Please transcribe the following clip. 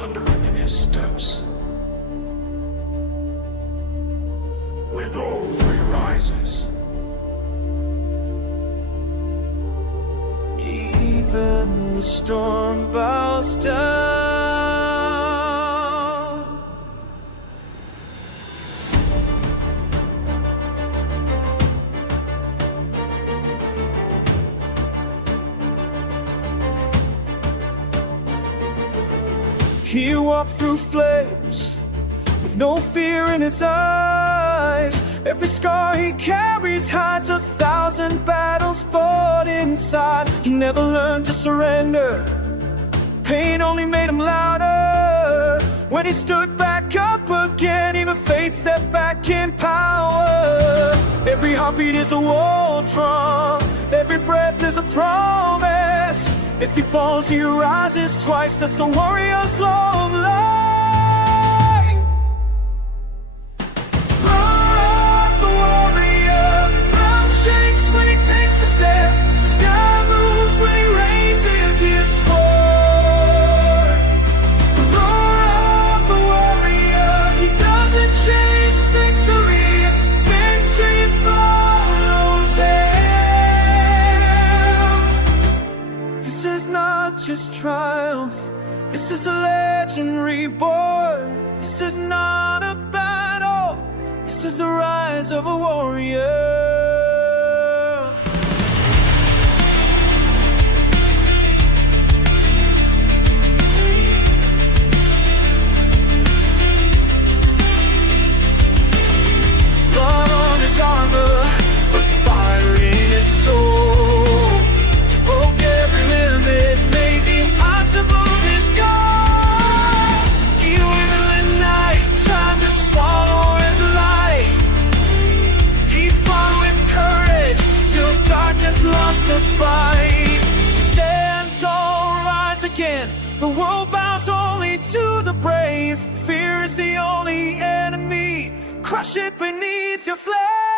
thundering in his steps. When the warrior rises, even the storm bows down. He walked through flames with no fear in his eyes. Every scar he carries hides 1,000 battles fought inside. He never learned to surrender. Pain only made him louder. When he stood back up again, even fate stepped back in power. Every heartbeat is a war drum. Every breath is a promise. If he falls, he rises twice. That's the warrior's law of life. Run, the warrior. Ground shakes when he takes a step. Sky moves when he raises his sword. The roar of the warrior. He doesn't chase victory. Victory follows him. This is not just triumph. This is a legend reborn. This is not a battle. This is the rise of a warrior. Blood on his armor, but fire in his soul. Broke every limit, made the impossible his goal. He will at night, trying to swallow his light. He fought with courage till darkness lost the fight. Stand tall, rise again. The world bows only to the brave. Fear is the only enemy. Crush it beneath your flame.